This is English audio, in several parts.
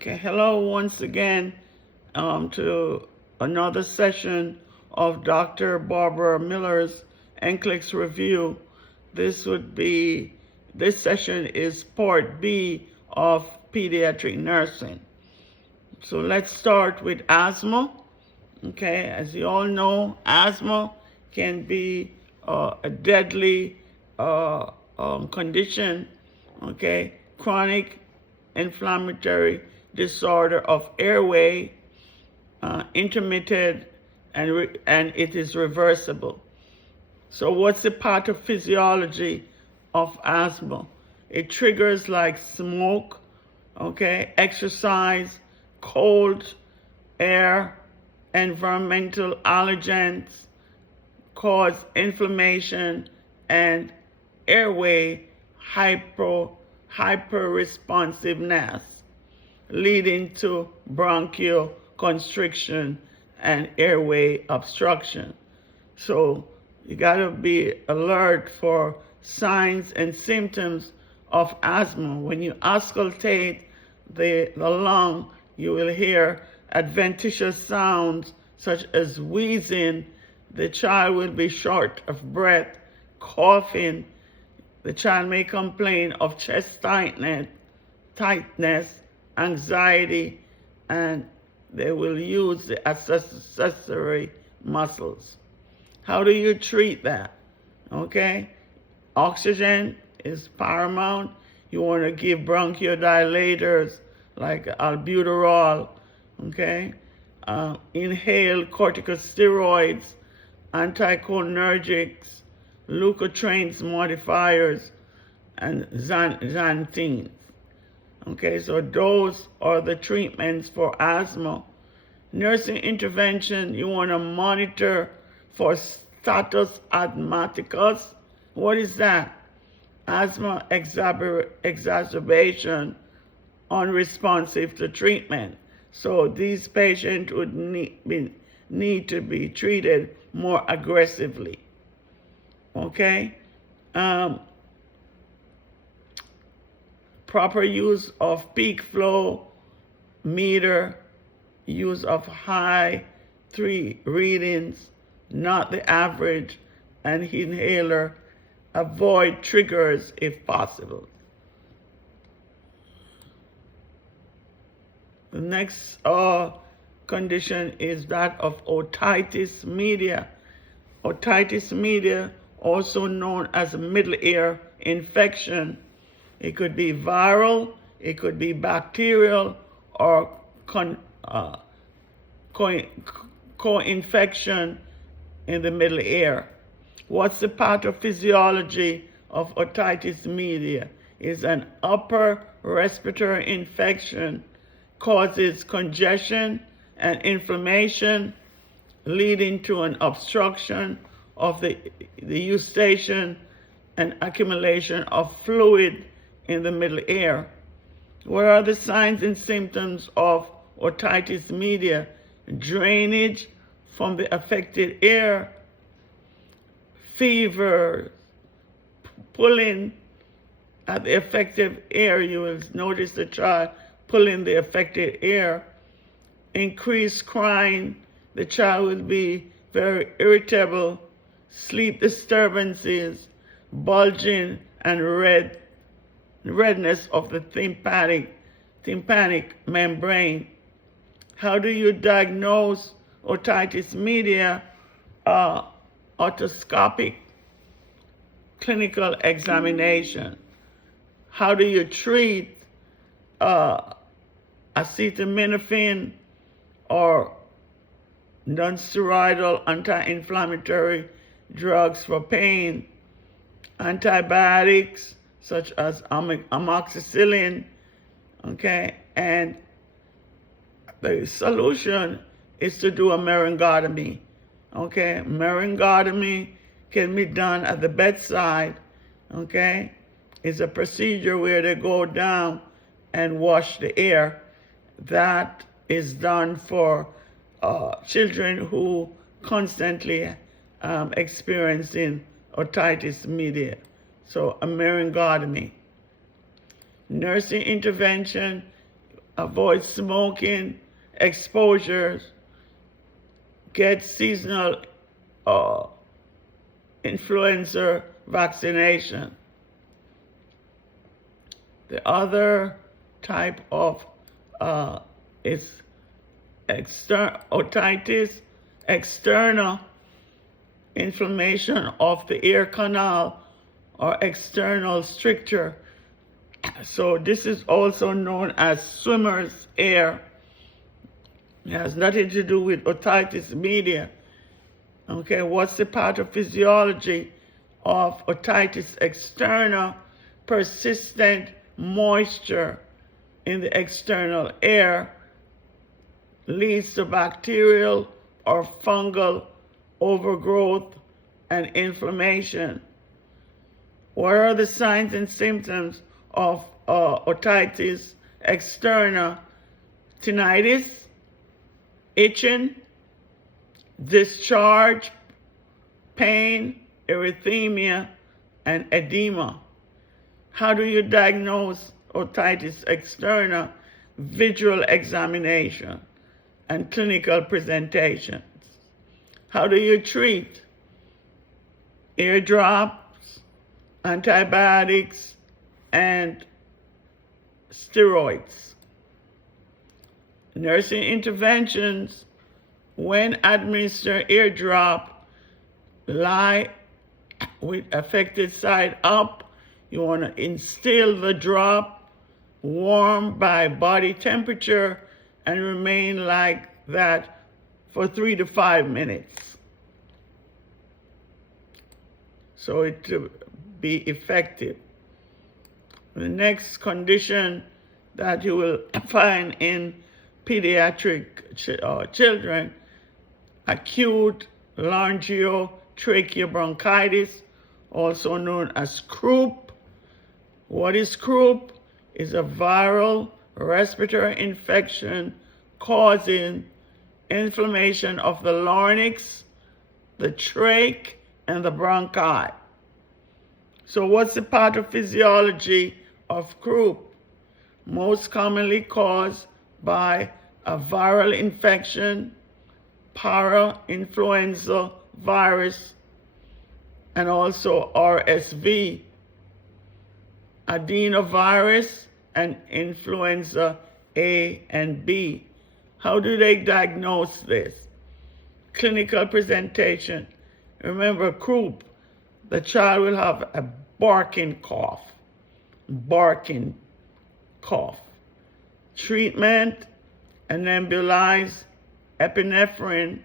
Okay, hello once again to another session of Dr. Barbara Miller's NCLEX review. This session is part B of pediatric nursing. So let's start with asthma. Okay, as you all know, asthma can be a deadly condition, okay, chronic inflammatory disorder of airway, intermittent, and it is reversible. So what's the pathophysiology of asthma? It triggers like smoke, okay, exercise, cold air, environmental allergens cause inflammation and airway hyperresponsiveness, leading to bronchial constriction and airway obstruction. So you got to be alert for signs and symptoms of asthma. When you auscultate the lung, you will hear adventitious sounds such as wheezing. The child will be short of breath, coughing. The child may complain of chest tightness, anxiety, and they will use the accessory muscles. How do you treat that? Okay, oxygen is paramount. You want to give bronchodilators like albuterol, okay? Inhale corticosteroids, anticholinergics, leukotrienes modifiers, and xanthines. Okay, so those are the treatments for asthma. Nursing intervention, you want to monitor for status asthmaticus. What is that? Asthma exacerbation unresponsive to treatment. So these patients would need to be treated more aggressively. Okay? Proper use of peak flow meter, use of high 3 readings, not the average, and inhaler. Avoid triggers if possible. The next condition is that of otitis media. Otitis media, also known as middle ear infection. It could be viral, it could be bacterial, or co-infection in the middle ear. What's the pathophysiology of otitis media? It's an upper respiratory infection, causes congestion and inflammation, leading to an obstruction of the eustachian and accumulation of fluid in the middle ear. What are the signs and symptoms of otitis media? Drainage from the affected ear, fever, pulling at the affected ear. You will notice the child pulling the affected ear, increased crying. The child will be very irritable, sleep disturbances, bulging and redness of the tympanic membrane. How do you diagnose otitis media? Otoscopic clinical examination. How do you treat acetaminophen or non-steroidal anti-inflammatory drugs for pain, antibiotics such as amoxicillin, okay? And the solution is to do a myringotomy, okay? Myringotomy can be done at the bedside, okay? It's a procedure where they go down and wash the air. That is done for children who constantly experiencing otitis media. So a myringotomy. Nursing intervention, avoid smoking exposures, get seasonal influenza vaccination. The other type of is otitis, external inflammation of the ear canal or external stricture. So this is also known as swimmer's ear. It has nothing to do with otitis media. Okay, what's the pathophysiology of otitis externa? Persistent moisture in the external air leads to bacterial or fungal overgrowth and inflammation. What are the signs and symptoms of otitis externa? Tinnitus, itching, discharge, pain, erythema, and edema. How do you diagnose otitis externa? Visual examination and clinical presentations. How do you treat? Ear drops, antibiotics, and steroids. Nursing interventions: when administer ear drop, lie with affected side up. You want to instill the drop warm by body temperature and remain like that for 3 to 5 minutes so it to be effective. The next condition that you will find in pediatric children, acute laryngeotracheobronchitis, also known as croup. What is croup? Is a viral respiratory infection causing inflammation of the larynx, the trach, and the bronchi. So what's the pathophysiology of croup? Most commonly caused by a viral infection, parainfluenza virus, and also RSV, adenovirus, and influenza A and B. How do they diagnose this? Clinical presentation. Remember, croup, the child will have a barking cough. Treatment: and nebulized epinephrine,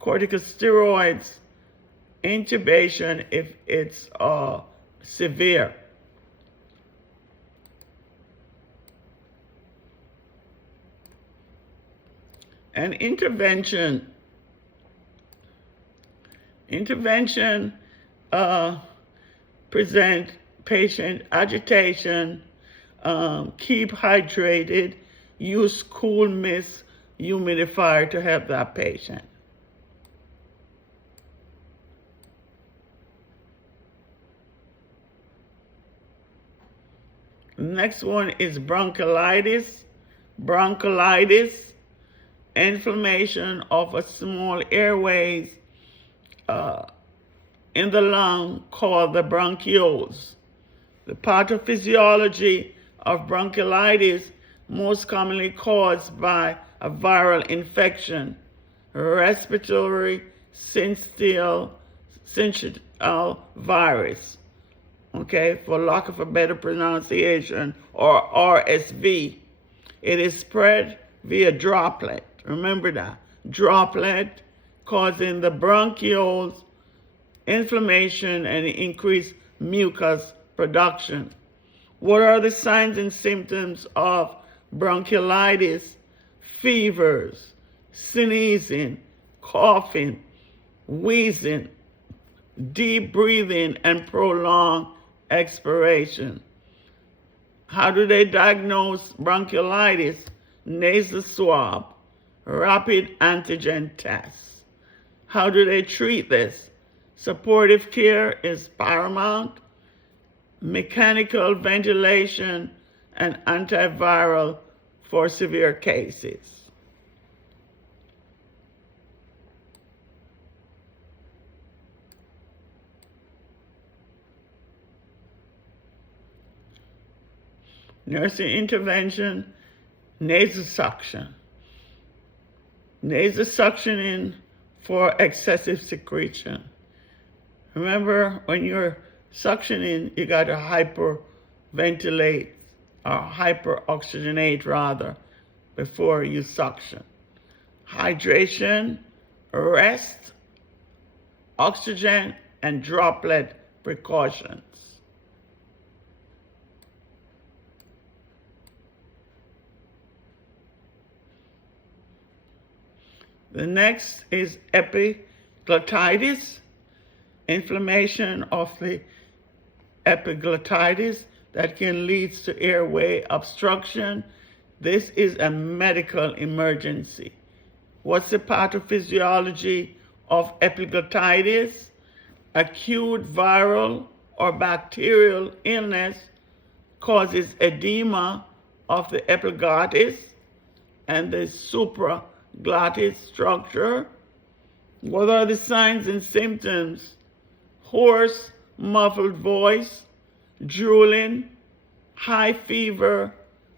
corticosteroids, intubation if it's severe. And intervention present patient agitation, keep hydrated, use cool mist humidifier to help that patient. Next one is bronchiolitis. Inflammation of a small airways in the lung called the bronchioles. The pathophysiology of bronchiolitis most commonly caused by a viral infection, respiratory syncytial virus, okay, for lack of a better pronunciation, or RSV. It is spread via droplet. Remember that. Droplet causing the bronchioles inflammation and increased mucus production. What are the signs and symptoms of bronchiolitis? Fevers, sneezing, coughing, wheezing, deep breathing, and prolonged expiration. How do they diagnose bronchiolitis? Nasal swab, rapid antigen tests. How do they treat this? Supportive care is paramount. Mechanical ventilation and antiviral for severe cases. Nursing intervention, nasal suction. Nasal suctioning for excessive secretion. Remember, when you're suctioning, you got to hyperventilate or hyperoxygenate rather before you suction. Hydration, rest, oxygen, and droplet precautions. The next is epiglottitis, inflammation of the epiglottitis that can lead to airway obstruction. This is a medical emergency. What's the pathophysiology of epiglottitis? Acute viral or bacterial illness causes edema of the epiglottis and the supraglottis structure. What are the signs and symptoms? Hoarse, muffled voice, drooling, high fever,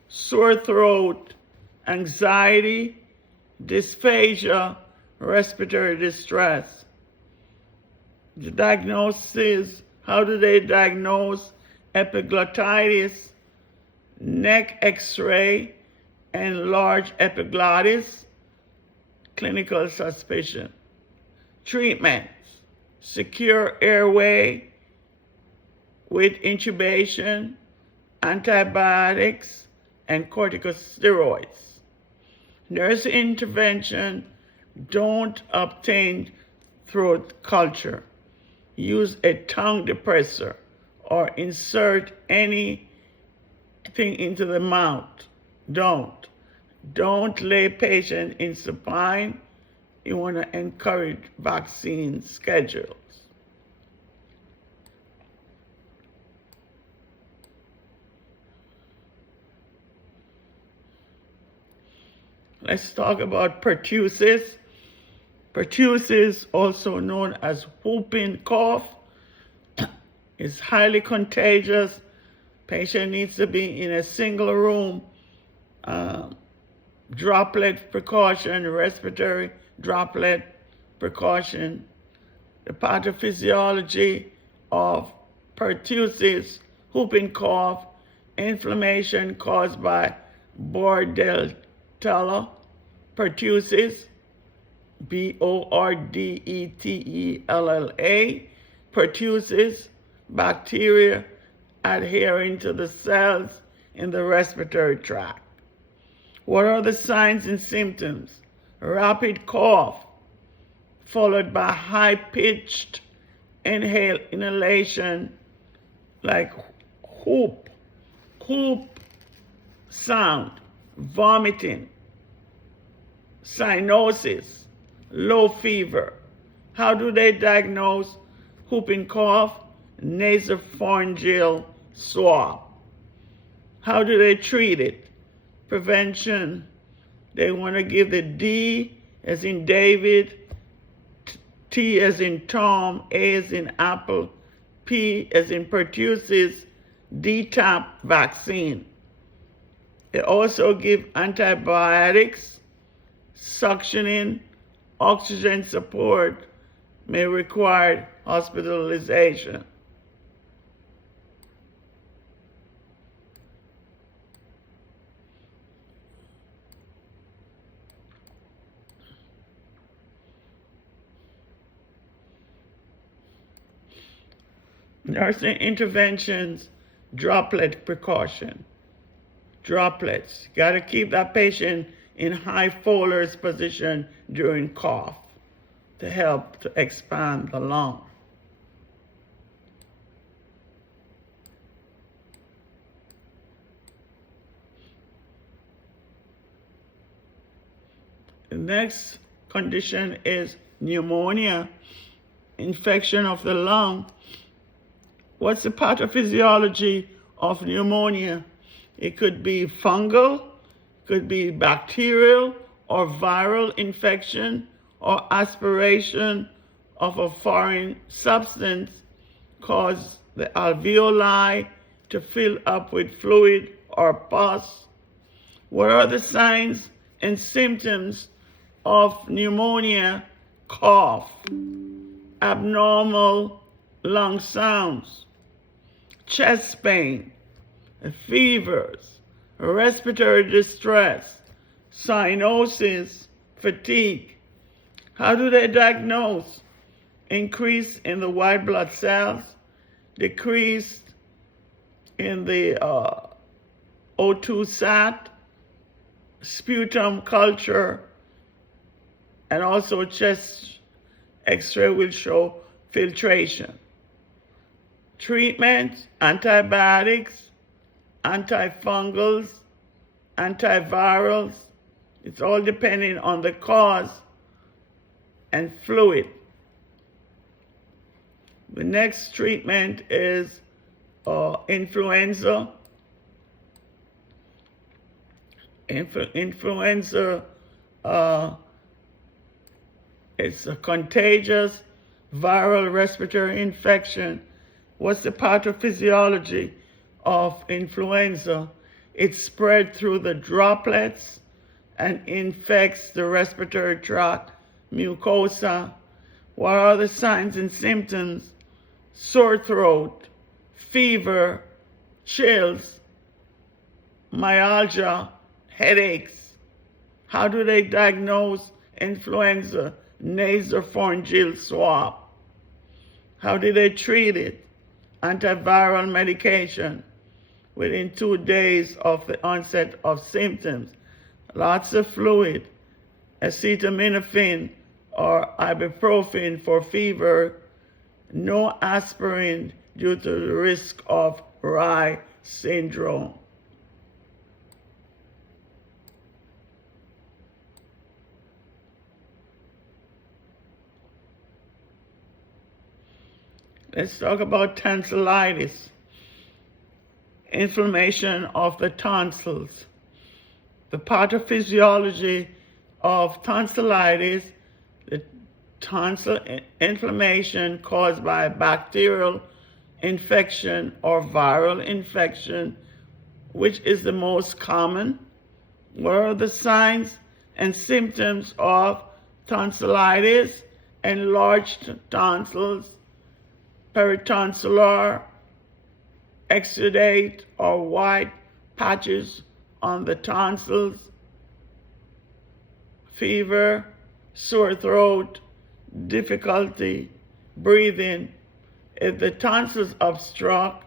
sore throat, anxiety, dysphagia, respiratory distress. The diagnosis, how do they diagnose epiglottitis? Neck x-ray and large epiglottis, clinical suspicion. Treatments, secure airway with intubation, antibiotics, and corticosteroids. Nurse intervention, don't obtain throat culture. Use a tongue depressor or insert anything into the mouth. Don't lay patient in supine. You want to encourage vaccine schedules. Let's talk about pertussis. Pertussis, also known as whooping cough, is highly contagious. Patient needs to be in a single room. Droplet precaution, respiratory droplet precaution. The pathophysiology of pertussis, whooping cough, inflammation caused by Bordetella pertussis, Bordetella, pertussis, bacteria adhering to the cells in the respiratory tract. What are the signs and symptoms? Rapid cough, followed by high-pitched inhalation, like whoop sound, vomiting, cyanosis, low fever. How do they diagnose whooping cough? Nasopharyngeal swab. How do they treat it? Prevention. They want to give the D as in David, T as in Tom, A as in Apple, P as in pertussis, DTaP vaccine. They also give antibiotics, suctioning, oxygen support may require hospitalization. Nursing interventions, droplet precaution. Droplets. Got to keep that patient in high Fowler's position during cough to help to expand the lung. The next condition is pneumonia, infection of the lung. What's the pathophysiology of pneumonia? It could be fungal, Could be bacterial or viral infection or aspiration of a foreign substance cause the alveoli to fill up with fluid or pus. What are the signs and symptoms of pneumonia? Cough, abnormal lung sounds, chest pain, fevers, respiratory distress, cyanosis, fatigue. How do they diagnose? Increase in the white blood cells, decrease in the O2 sat, sputum culture, and also chest x-ray will show filtration. Treatment: antibiotics, antifungals, antivirals. It's all depending on the cause and fluid. The next treatment is influenza. Influenza it's a contagious viral respiratory infection. What's the pathophysiology of influenza? It's spread through the droplets and infects the respiratory tract mucosa. What are the signs and symptoms? Sore throat, fever, chills, myalgia, headaches. How do they diagnose influenza? Nasopharyngeal swab. How do they treat it? Antiviral medication within 2 days of the onset of symptoms. Lots of fluid, acetaminophen or ibuprofen for fever, no aspirin due to the risk of Reye syndrome. Let's talk about tonsillitis. Inflammation of the tonsils. The pathophysiology of tonsillitis, the tonsil inflammation caused by bacterial infection or viral infection, which is the most common. What are the signs and symptoms of tonsillitis? Enlarged tonsils, peritonsillar, exudate or white patches on the tonsils, fever, sore throat, difficulty breathing. If the tonsils obstruct,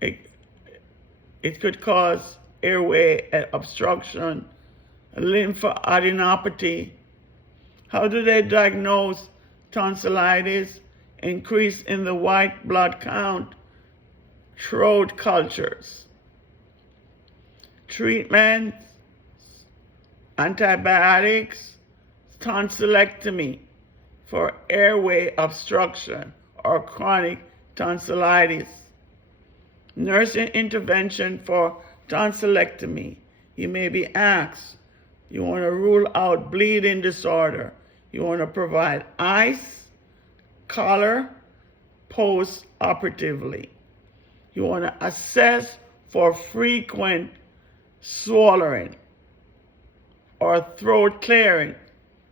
it could cause airway obstruction, lymphadenopathy. How do they diagnose tonsillitis? Increase in the white blood count, throat cultures. Treatment: antibiotics, tonsillectomy for airway obstruction or chronic tonsillitis. Nursing intervention for tonsillectomy. You may be asked, you want to rule out bleeding disorder. You want to provide ice, color, post-operatively. You want to assess for frequent swallowing or throat clearing.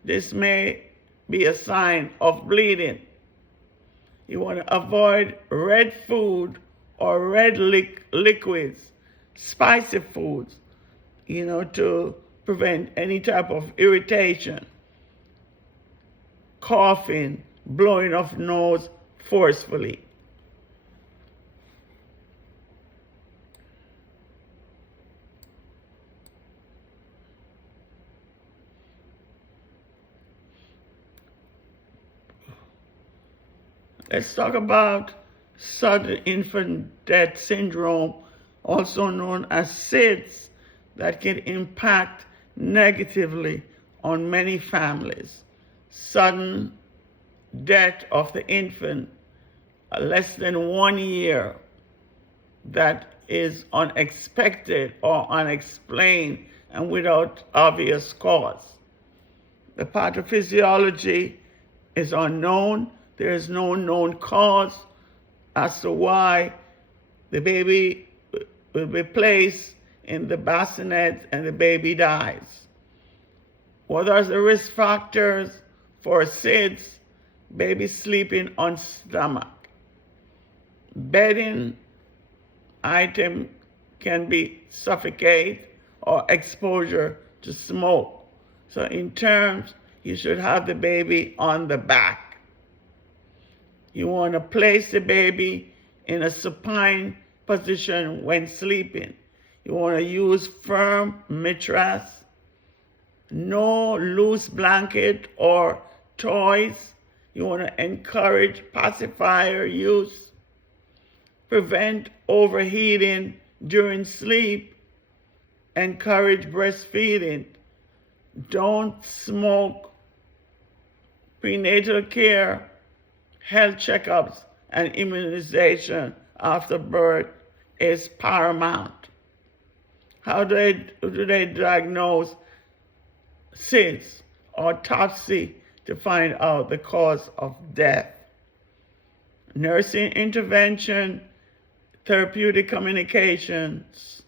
This may be a sign of bleeding. You want to avoid red food or red liquids, spicy foods, to prevent any type of irritation, coughing, blowing of nose forcefully. Let's talk about sudden infant death syndrome, also known as SIDS, that can impact negatively on many families. Sudden death of the infant, less than 1 year, that is unexpected or unexplained and without obvious cause. The pathophysiology is unknown. There is no known cause as to why the baby will be placed in the bassinet and the baby dies. What are the risk factors for SIDS? Baby sleeping on stomach. Bedding item can be suffocate or exposure to smoke. So in terms, you should have the baby on the back. You want to place the baby in a supine position when sleeping. You want to use firm mattress, no loose blanket or toys. You want to encourage pacifier use, prevent overheating during sleep, encourage breastfeeding, don't smoke, prenatal care, health checkups, and immunization after birth is paramount. How do they diagnose SIDS? Autopsy to find out the cause of death. Nursing intervention, therapeutic communications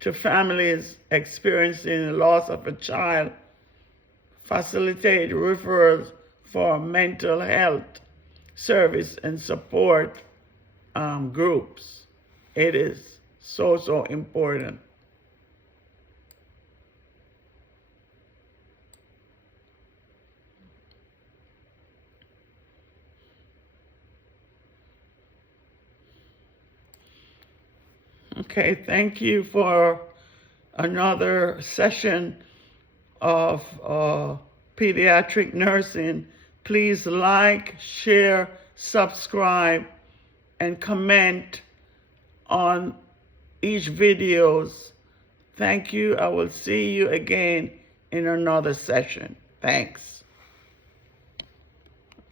to families experiencing the loss of a child, facilitate referrals for mental health service and support groups. It is so important. Okay, thank you for another session of pediatric nursing. Please like, share, subscribe, and comment on each videos. Thank you. I will see you again in another session. Thanks.